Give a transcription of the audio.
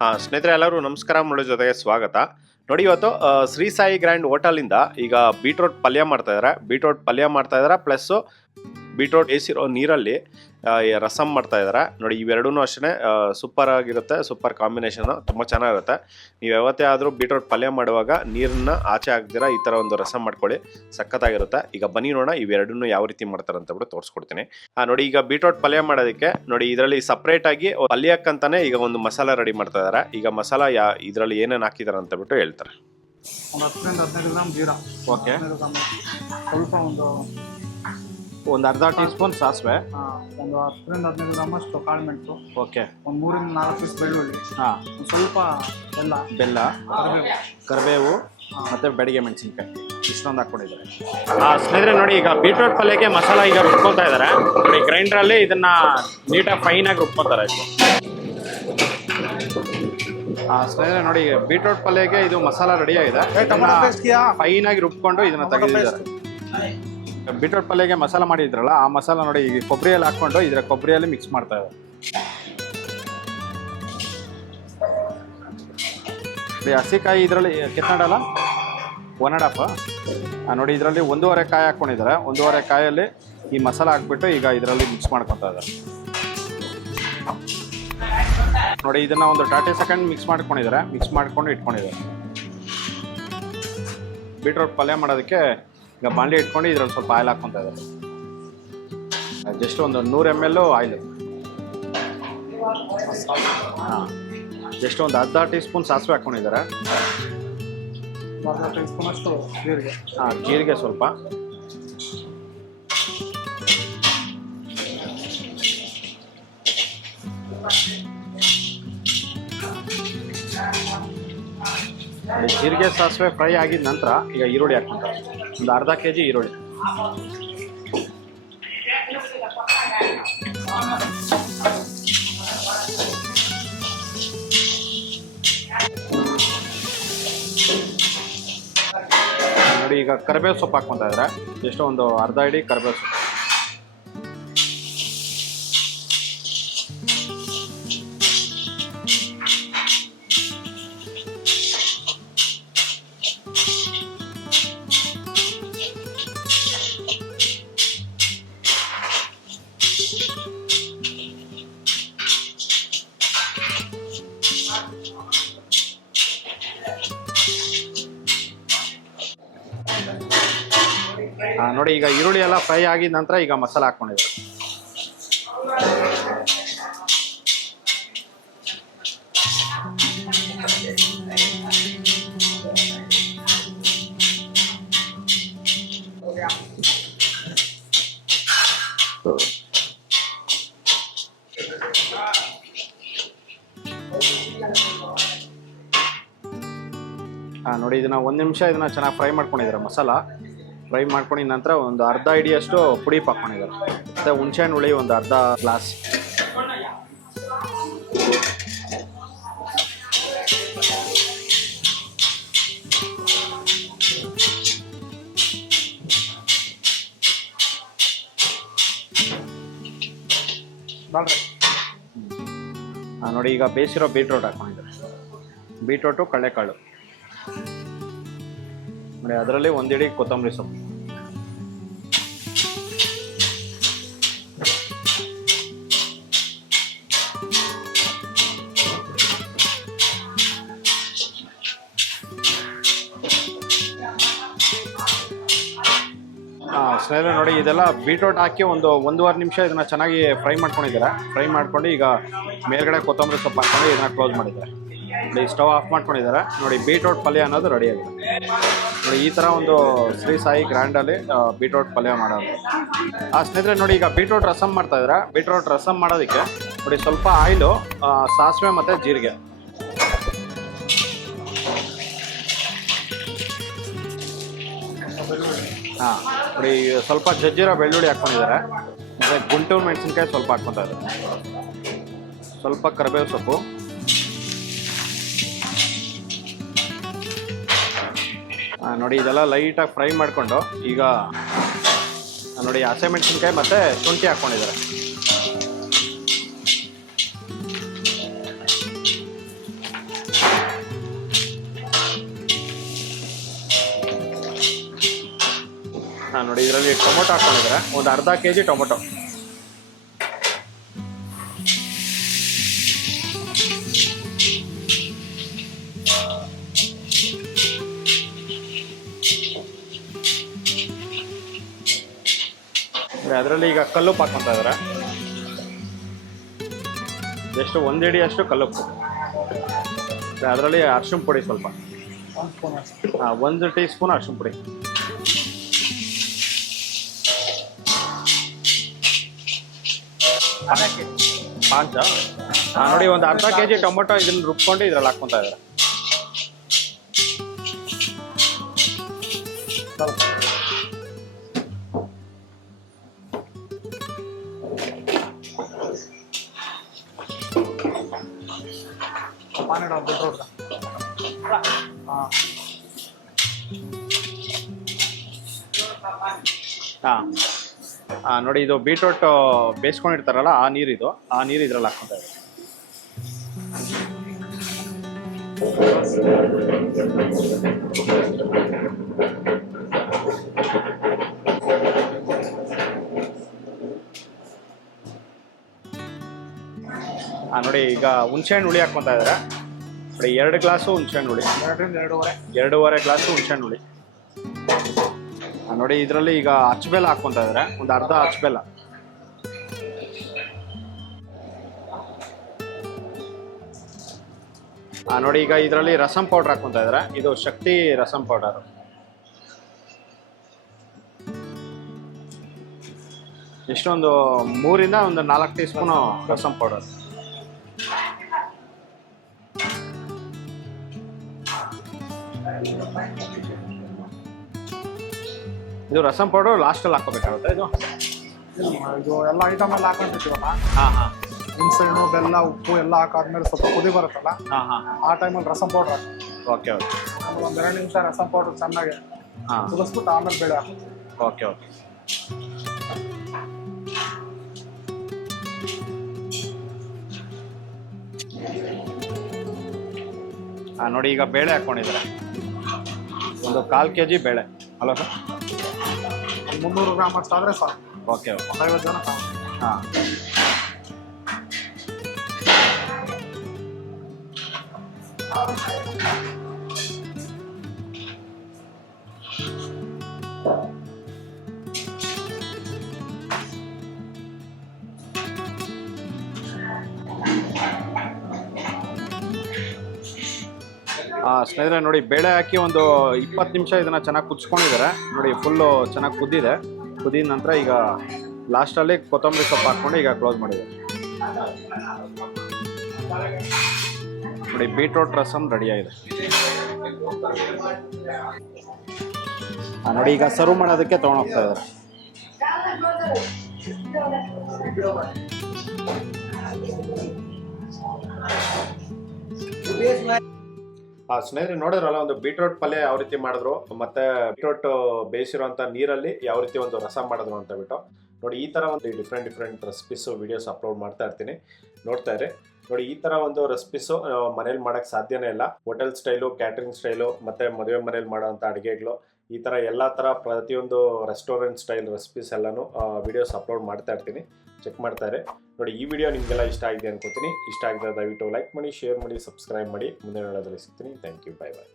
ಸ್ನೇಹಿತರೆ ಎಲ್ಲರೂ ನಮಸ್ಕಾರ, ಮುಳ್ಳು ಜೊತೆಗೆ ಸ್ವಾಗತ. ನೋಡಿ, ಇವತ್ತು ಶ್ರೀ ಸಾಯಿ ಗ್ರ್ಯಾಂಡ್ ಹೋಟೆಲಿಂದ ಈಗ ಬೀಟ್ರೋಟ್ ಪಲ್ಯ ಮಾಡ್ತಾ ಇದ್ದಾರೆ ಪ್ಲಸ್ ಬೀಟ್ರೋಟ್ ಬೇಯಿಸಿರೋ ನೀರಲ್ಲಿ ರಸಂ ಮಾಡ್ತಾ ಇದ್ದಾರೆ. ನೋಡಿ, ಇವೆರಡೂ ಅಷ್ಟೇ ಸೂಪರ್ ಆಗಿರುತ್ತೆ, ಸೂಪರ್ ಕಾಂಬಿನೇಷನ್, ತುಂಬ ಚೆನ್ನಾಗಿರುತ್ತೆ. ನೀವು ಯಾವತ್ತೇ ಆದರೂ ಬೀಟ್ರೋಟ್ ಪಲ್ಯ ಮಾಡುವಾಗ ನೀರನ್ನ ಆಚೆ ಹಾಕ್ದಿರ ಈ ಥರ ಒಂದು ರಸಂ ಮಾಡ್ಕೊಳ್ಳಿ, ಸಖತ್ತಾಗಿರುತ್ತೆ. ಈಗ ಬನ್ನಿ ನೋಡೋಣ ಇವೆರಡನ್ನೂ ಯಾವ ರೀತಿ ಮಾಡ್ತಾರೆ ಅಂತ ಬಿಟ್ಟು ತೋರಿಸ್ಕೊಡ್ತೀನಿ. ನೋಡಿ, ಈಗ ಬೀಟ್ರೋಟ್ ಪಲ್ಯ ಮಾಡೋದಕ್ಕೆ ನೋಡಿ ಇದರಲ್ಲಿ ಸಪ್ರೇಟ್ ಆಗಿ ಪಲ್ಯಕ್ಕಂತಾನೆ ಈಗ ಒಂದು ಮಸಾಲ ರೆಡಿ ಮಾಡ್ತಾ ಇದ್ದಾರೆ. ಈಗ ಮಸಾಲ ಇದರಲ್ಲಿ ಏನೇನು ಹಾಕಿದ್ದಾರೆ ಅಂತ ಬಿಟ್ಟು ಹೇಳ್ತಾರೆ. ಒಂದು 10-15 ಗ್ರಾಮ್ ಜೀರಾ, ಓಕೆ, ಸ್ವಲ್ಪ ಒಂದು ಅರ್ಧ ಟೀ ಸ್ಪೂನ್ ಸಾಸಿವೆ, ಒಂದು 10-15 ಗ್ರಾಮ್ ಅಷ್ಟು ಕಾಳು ಮೆಣಸು, ಓಕೆ, ಒಂದು 3-4 ಪೀಸ್ ಬೆಳ್ಳುಳ್ಳಿ, ಒಂದು ಸ್ವಲ್ಪ ಬೆಲ್ಲ, ಕರಿಬೇವು ಮತ್ತೆ ಬೆಡಿಗೆ ಮೆಣಸಿನ್ಕಾಯಿ ಇಷ್ಟೊಂದು ಹಾಕ್ಕೊಂಡಿದ್ದಾರೆ. ಸ್ನೇಹಿತರೆ ನೋಡಿ, ಈಗ ಬೀಟ್ರೋಟ್ ಪಲ್ಯಕ್ಕೆ ಮಸಾಲ ಈಗ ರುಬ್ಕೊತಾ ಇದ್ದಾರೆ. ನೋಡಿ, ಗ್ರೈಂಡ್ರಲ್ಲಿ ಇದನ್ನ ನೀಟಾಗಿ ಫೈನಾಗಿ ರುಬ್ಕೊತಾರೆ. ಸ್ನೇಹಿತರೆ ನೋಡಿ, ಬೀಟ್ರೋಟ್ ಪಲ್ಯಕ್ಕೆ ಇದು ಮಸಾಲ ರೆಡಿ ಆಗಿದೆ. ಫೈನಾಗಿ ರುಬ್ಕೊಂಡು ಇದನ್ನ ತೆಗೆದಿದ್ದಾರೆ. ಬೀಟ್ರೋಟ್ ಪಲ್ಯಗೆ ಮಸಾಲ ಮಾಡಿದ್ರಲ್ಲ, ಆ ಮಸಾಲ ನೋಡಿ ಈಗ ಕೊಬ್ಬರಿಯಲ್ಲಿ ಹಾಕ್ಕೊಂಡು ಇದರ ಕೊಬ್ಬರಿಯಲ್ಲಿ ಮಿಕ್ಸ್ ಮಾಡ್ತಾ ಇದ್ದಾರೆ. ಹಸಿಕಾಯಿ ಇದರಲ್ಲಿ ಕೆತ್ತಡಲ್ಲ 1.5 ನೋಡಿ, ಇದರಲ್ಲಿ 1.5 ಕಾಯಿ ಹಾಕ್ಕೊಂಡಿದ್ದಾರೆ. 1.5 ಕಾಯಲ್ಲಿ ಈ ಮಸಾಲ ಹಾಕ್ಬಿಟ್ಟು ಈಗ ಇದರಲ್ಲಿ ಮಿಕ್ಸ್ ಮಾಡ್ಕೊತಾ ಇದ್ದಾರೆ. ನೋಡಿ, ಇದನ್ನ ಒಂದು 30 ಸೆಕೆಂಡ್ ಮಿಕ್ಸ್ ಮಾಡ್ಕೊಂಡಿದ್ದಾರೆ. ಮಿಕ್ಸ್ ಮಾಡ್ಕೊಂಡು ಇಟ್ಕೊಂಡಿದ್ದಾರೆ. ಬೀಟ್ರೋಟ್ ಪಲ್ಯ ಮಾಡೋದಕ್ಕೆ ಈಗ ಬಾಣಲಿ ಇಟ್ಕೊಂಡು ಇದ್ರಲ್ಲಿ ಸ್ವಲ್ಪ ಆಯಿಲ್ ಹಾಕ್ಕೊತಾ ಇದ್ದಾರೆ. ಜಸ್ಟ್ ಒಂದು 100 ml ಆಯಿಲ್, ಜಸ್ಟ್ ಒಂದು ಅರ್ಧ ಟೀ ಸ್ಪೂನ್ ಸಾಸಿವೆ ಹಾಕ್ಕೊಂಡಿದ್ದಾರೆ. ಅರ್ಧ ಟೀ ಸ್ಪೂನ್ ಅಷ್ಟು ಜೀರಿಗೆ, ಜೀರಿಗೆ ಸ್ವಲ್ಪ, ಜೀರಿಗೆ ಸಾಸಿವೆ ಫ್ರೈ ಆಗಿದ ನಂತರ ಈಗ ಈರುಳ್ಳಿ ಹಾಕ್ಕೊಂತಾರೆ. ಒಂದು ಅರ್ಧ kg ಈರುಳ್ಳಿ, ನೋಡಿ ಈಗ ಕರಿಬೇವು ಸೊಪ್ಪು ಹಾಕ್ಕೊಂತ ಇದ್ದಾರೆ. ಎಷ್ಟೋ ಒಂದು ಅರ್ಧ ಹಿಡಿ ಕರಿಬೇವು ಸೊಪ್ಪು, ನೋಡಿ ಈಗ ಈರುಳ್ಳಿ ಎಲ್ಲ ಫ್ರೈ ಆಗಿದ ನಂತರ ಈಗ ಮಸಾಲ ಹಾಕ್ಕೊಂಡಿದ್ದಾರೆ. ನೋಡಿ, ಇದನ್ನ 1 ನಿಮಿಷ ಇದನ್ನ ಚೆನ್ನಾಗಿ ಫ್ರೈ ಮಾಡ್ಕೊಂಡಿದ್ದಾರೆ. ಮಸಾಲ ಫ್ರೈ ಮಾಡ್ಕೊಂಡಿದ ನಂತರ ಒಂದು ಅರ್ಧ ಹಿಡಿಯಷ್ಟು ಪುಡಿ ಹಾಕ್ಕೊಂಡಿದ್ದಾರೆ. ಮತ್ತು ಹುಣಸೆಹಣ್ಣು ಹುಳಿ ಒಂದು ಅರ್ಧ ಗ್ಲಾಸ್, ನೋಡಿ ಈಗ ಬೇಯಿಸಿರೋ ಬೀಟ್ರೋಟ್ ಹಾಕ್ಕೊಂಡಿದ್ದಾರೆ. ಬೀಟ್ರೋಟು, ಕಡಲೆಕಾಳು, ನೋಡಿ ಅದರಲ್ಲಿ 1 ಹಿಡಿ ಕೊತ್ತಂಬರಿ ಸೊಪ್ಪು, ಸ್ನೇಹಿತರೆ ನೋಡಿ, ಇದೆಲ್ಲ ಬೀಟ್ರೋಟ್ ಹಾಕಿ ಒಂದು 1.5 ನಿಮಿಷ ಇದನ್ನ ಚೆನ್ನಾಗಿ ಫ್ರೈ ಮಾಡ್ಕೊಂಡಿದ್ದಾರೆ. ಫ್ರೈ ಮಾಡ್ಕೊಂಡು ಈಗ ಮೇಲ್ಗಡೆ ಕೊತ್ತಂಬರಿ ಸೊಪ್ಪು ಹಾಕೊಂಡು ಇದನ್ನ ಕ್ಲೋಸ್ ಮಾಡಿದ್ದಾರೆ. ನೋಡಿ, ಸ್ಟವ್ ಆಫ್ ಮಾಡ್ಕೊಂಡಿದ್ದಾರೆ. ನೋಡಿ, ಬೀಟ್ರೋಟ್ ಪಲ್ಯ ಅನ್ನೋದು ರೆಡಿ ಆಗಿದೆ. ನೋಡಿ, ಈ ಥರ ಒಂದು ಶ್ರೀ ಸಾಯಿ ಗ್ರ್ಯಾಂಡಲ್ಲಿ ಬೀಟ್ರೋಟ್ ಪಲ್ಯ ಮಾಡೋದು. ಸ್ನೇಹಿತರೆ ನೋಡಿ, ಈಗ ಬೀಟ್ರೋಟ್ ರಸಮ್ ಮಾಡ್ತಾ ಇದ್ದಾರೆ. ಬೀಟ್ರೋಟ್ ರಸಮ್ ಮಾಡೋದಕ್ಕೆ ನೋಡಿ ಸ್ವಲ್ಪ ಆಯಿಲು, ಸಾಸಿವೆ ಮತ್ತು ಜೀರಿಗೆ, ನೋಡಿ ಸ್ವಲ್ಪ ಜಜ್ಜಿರೋ ಬೆಳ್ಳುಳ್ಳಿ ಹಾಕ್ಕೊಂಡಿದ್ದಾರೆ. ಮತ್ತು ಗುಂಟೂರು ಮೆಣಸಿನ್ಕಾಯಿ ಸ್ವಲ್ಪ ಹಾಕ್ಕೊತಾ ಇದ್ದಾರೆ. ಸ್ವಲ್ಪ ಕರಿಬೇವು ಸೊಪ್ಪು, ನೋಡಿ ಇದೆಲ್ಲ ಲೈಟಾಗಿ ಫ್ರೈ ಮಾಡಿಕೊಂಡು ಈಗ ನೋಡಿ ಹಸಿಮೆಣಸಿನಕಾಯಿ ಮತ್ತು ಶುಂಠಿ ಹಾಕ್ಕೊಂಡಿದ್ದಾರೆ. ನೋಡಿ ಇದರಲ್ಲಿ ಟೊಮೊಟೊ ಹಾಕೊಂಡಿದ್ದಾರೆ, ಒಂದು ಅರ್ಧ ಕೆಜಿ ಟೊಮೊಟೊ. ಅದರಲ್ಲಿ ಈಗ ಕಲ್ಲುಪ್ಪು ಹಾಕ್ಕೊತಾ ಇದ್ದಾರೆ, ಎಷ್ಟು 1 ಹಿಡಿ ಅಷ್ಟು ಕಲ್ಲುಪ್ಪು. ಅದರಲ್ಲಿ ಅರಿಶಿಣ ಪುಡಿ ಸ್ವಲ್ಪ, 1 ಟೀ ಸ್ಪೂನ್ ಅರಿಶಿಣ ಪುಡಿ. ಪಾಂಚ ನೋಡಿ, ಒಂದು ಅರ್ಧ ಕೆಜಿ ಟೊಮೊಟೊ ಇದನ್ನ ರುಬ್ಕೊಂಡು ಇದ್ರಲ್ಲಿ ಹಾಕ್ಕೊತಾ ಇದ್ದಾರೆ. ನೋಡಿ, ಇದು ಬೀಟ್ರೋಟ್ ಬೇಯಿಸ್ಕೊಂಡಿರ್ತಾರಲ್ಲ ಆ ನೀರು ಇದ್ರಲ್ಲಿ ಹಾಕ್ಕೊತಾ ಇದ್ದಾರೆ. ನೋಡಿ, ಈಗ ಹುಣಸೆಹಣ್ಣು ಹುಳಿ ಹಾಕ್ಕೊತಾ ಇದ್ದಾರೆ. ನೋಡಿ, 2 ಗ್ಲಾಸು ಹುಣಸೆಹಣ್ಣು ಹುಳಿ, 2.5 ಗ್ಲಾಸು ಹುಣಸೆಹಣ್ಣು ಹುಳಿ. ನೋಡಿ, ಇದರಲ್ಲಿ ಈಗ ಅಚ್ಚಬೆಲ್ಲ ಹಾಕ್ಕೊತಾ ಇದ್ದಾರೆ, ಒಂದು ಅರ್ಧ ಅಚ್ಚಬೆಲ್ಲ. ನೋಡಿ, ಈಗ ಇದರಲ್ಲಿ ರಸಂ ಪೌಡರ್ ಹಾಕ್ಕೊತಾ ಇದ್ದಾರೆ, ಇದು ಶಕ್ತಿ ರಸಂ ಪೌಡರ್. ಎಷ್ಟೊಂದು 3 ಇಂದ 4 ಟೀ ಸ್ಪೂನು ರಸಂ ಪೌಡರ್. ಇದು ರಸಂ ಪೌಡರ್ ಲಾಸ್ಟಲ್ಲಿ ಹಾಕೋಬೇಕಾಗುತ್ತೆ. ಇದು ಎಲ್ಲ ಐಟಮ್ ಎಲ್ಲ ಹಾಕೊಂಡಿರ್ತೀವಲ್ಲ, ಹುಣಸೆಹಣ್ಣು, ಬೆಲ್ಲ, ಉಪ್ಪು ಎಲ್ಲ ಹಾಕಾದ್ಮೇಲೆ ಸ್ವಲ್ಪ ಕುದಿ ಬರುತ್ತಲ್ಲ, ಆ ಟೈಮಲ್ಲಿ ರಸಂ ಪೌಡರ್ ಹಾಕಿ. Okay okay. ಆಮೇಲೆ 1-2 ನಿಮಿಷ ರಸಂ ಪೌಡರ್ ಚೆನ್ನಾಗಿ ಕುದಿಸ್ಬಿಟ್ಟು ಆಮೇಲೆ ಬೇಳೆ ಹಾಕಿ. Okay okay. ನೋಡಿ, ಈಗ ಬೇಳೆ ಹಾಕ್ಕೊಂಡಿದ್ದಾರೆ, ಒಂದು 1/4 ಕೆಜಿ ಬೇಳೆ. ಅಲ್ಲ ಸರ್, 300 ಗ್ರಾಮ್ ಅಷ್ಟು ಆದರೆ ಸಾಕು. Okay okay. 50 ಜನ ಸಾಕು. ಹಾಂ. ಸ್ನೇಹಿತರೆ, ನೋಡಿ, ಬೇಳೆ ಹಾಕಿ ಒಂದು 20 ನಿಮಿಷ ಇದನ್ನ ಚೆನ್ನಾಗಿ ಕುದಿಸ್ಕೊಂಡಿದ್ದಾರೆ. ನೋಡಿ, ಫುಲ್ಲು ಚೆನ್ನಾಗಿ ಕುದ್ದಿದೆ. ಕುದಿದ ನಂತರ ಈಗ ಲಾಸ್ಟಲ್ಲಿ ಕೊತ್ತಂಬರಿ ಸೊಪ್ಪು ಹಾಕ್ಕೊಂಡು ಈಗ ಕ್ಲೋಸ್ ಮಾಡಿದ್ದಾರೆ. ನೋಡಿ, ಬೀಟ್ರೋಟ್ ರಸಮ್ ರೆಡಿಯಾಗಿದೆ. ನೋಡಿ, ಈಗ ಸರ್ವ್ ಮಾಡೋದಕ್ಕೆ ತೊಗೊಂಡೋಗ್ತಾ ಇದ್ದಾರೆ. ಸ್ನೇಹಿತರೆ, ನೋಡಿದ್ರಲ್ಲ ಒಂದು ಬೀಟ್ರೋಟ್ ಪಲ್ಯ ಯಾವ ರೀತಿ ಮಾಡಿದ್ರು, ಮತ್ತೆ ಬೀಟ್ರೋಟ್ ಬೇಯಿಸಿರುವಂಥ ನೀರಲ್ಲಿ ಯಾವ ರೀತಿ ಒಂದು ರಸ ಮಾಡಿದ್ರು ಅಂತ ಬಿಟ್ಟು. ನೋಡಿ, ಈ ಥರ ಒಂದು ಡಿಫ್ರೆಂಟ್ ರೆಸಿಪೀಸು ವೀಡಿಯೋಸ್ ಅಪ್ಲೋಡ್ ಮಾಡ್ತಾ ಇರ್ತೀನಿ, ನೋಡ್ತಾ ಇರಿ. ನೋಡಿ, ಈ ಥರ ಒಂದು ರೆಸಿಪೀಸು ಮನೇಲಿ ಮಾಡೋಕ್ಕೆ ಸಾಧ್ಯನೇ ಇಲ್ಲ. ಹೋಟೆಲ್ ಸ್ಟೈಲು, ಕ್ಯಾಟ್ರಿಂಗ್ ಸ್ಟೈಲು, ಮತ್ತು ಮದುವೆ ಮನೇಲಿ ಮಾಡೋವಂಥ ಅಡುಗೆಗಳು, ಈ ಥರ ಎಲ್ಲ ಥರ ಪ್ರತಿಯೊಂದು ರೆಸ್ಟೋರೆಂಟ್ ಸ್ಟೈಲ್ ರೆಸಿಪೀಸ್ ಎಲ್ಲನೂ ವೀಡಿಯೋಸ್ ಅಪ್ಲೋಡ್ ಮಾಡ್ತಾ ಇರ್ತೀನಿ, ಚೆಕ್ ಮಾಡ್ತಾ ಇರಿ. ನೋಡಿ, ಈ ವಿಡಿಯೋ ನಿಮಗೆಲ್ಲ ಇಷ್ಟ ಆಗಿದೆ ಅನ್ಕೋತೀನಿ. ಇಷ್ಟ ಆಗಿದ್ರೆ ದಯವಿಟ್ಟು ಲೈಕ್ ಮಾಡಿ, ಶೇರ್ ಮಾಡಿ, ಸಬ್ಸ್ಕ್ರೈಬ್ ಮಾಡಿ. ಮುಂದಿನ ವಿಡಿಯೋದಲ್ಲಿ ಸಿಗ್ತೀನಿ. Thank you, bye by.